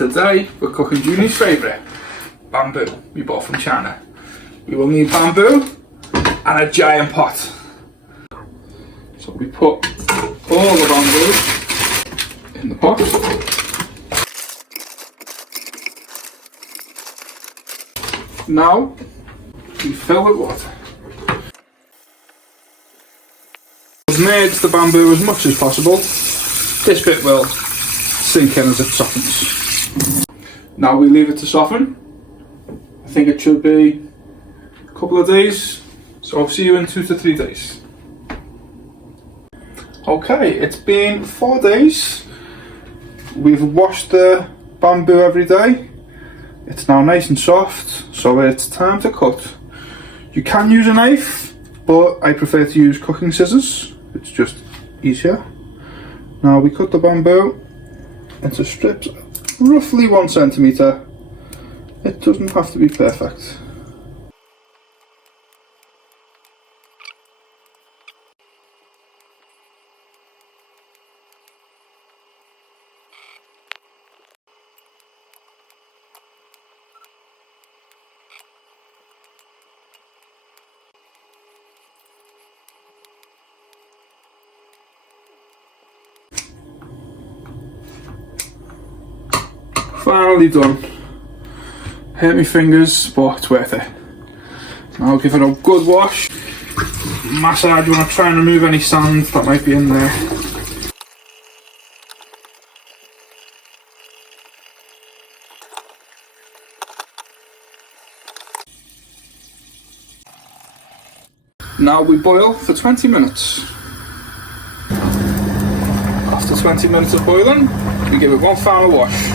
today we're cooking Junie's favourite, bamboo, we bought from China. We will need bamboo and a giant pot. So we put all the bamboo in the pot. Now we fill with water. Merge the bamboo as much as possible. This bit will sink in as it softens. Now we leave it to soften. I think it should be a couple of days, so I'll see you in 2 to 3 days. Okay, it's been 4 days. We've washed the bamboo every day. It's now nice and soft, so it's time to cut. You can use a knife, but I prefer to use cooking scissors. It's just easier. Now we cut the bamboo into strips roughly 1 centimetre. It doesn't have to be perfect. Finally done. Hurt my fingers, but it's worth it. Now I'll give it a good wash. Massage, you want to try and remove any sand that might be in there. Now we boil for 20 minutes. After 20 minutes of boiling, we give it one final wash.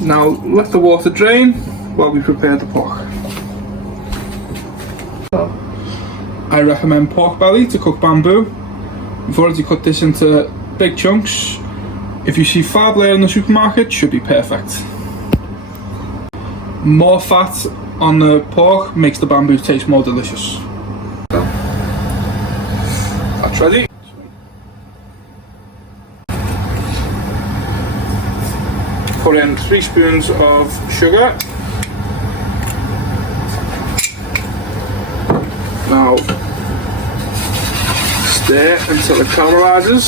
Now let the water drain while we prepare the pork. I recommend pork belly to cook bamboo. We've already cut this into big chunks. If you see fab layer in the supermarket, should be perfect. More fat on the pork makes the bamboo taste more delicious. That's ready. Put in 3 spoons of sugar. Now stir until it caramelizes.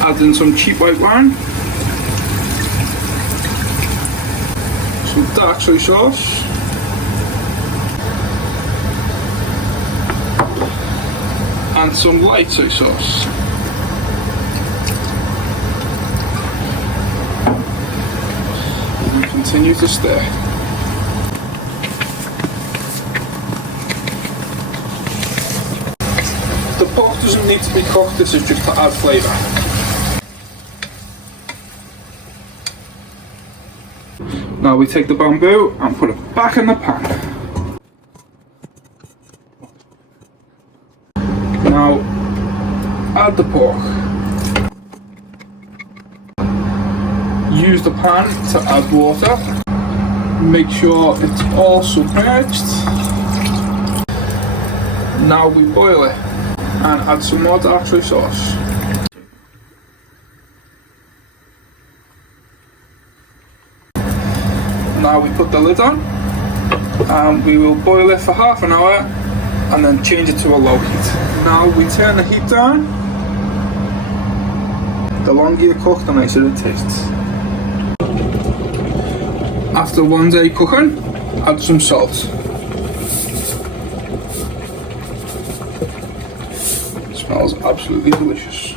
Add in some cheap white wine. Some dark soy sauce, and some light soy sauce. And continue to stir. The pork doesn't need to be cooked, this is just to add flavour. Now we take the bamboo and put it back in the pan. Now add the pork. Use the pan to add water. Make sure it's all submerged. Now we boil it and add some more dark soy sauce. Now we put the lid on and we will boil it for half an hour and then change it to a low heat. Now we turn the heat down. The longer you cook, the nicer it tastes. After 1 day cooking, add some salt. It smells absolutely delicious.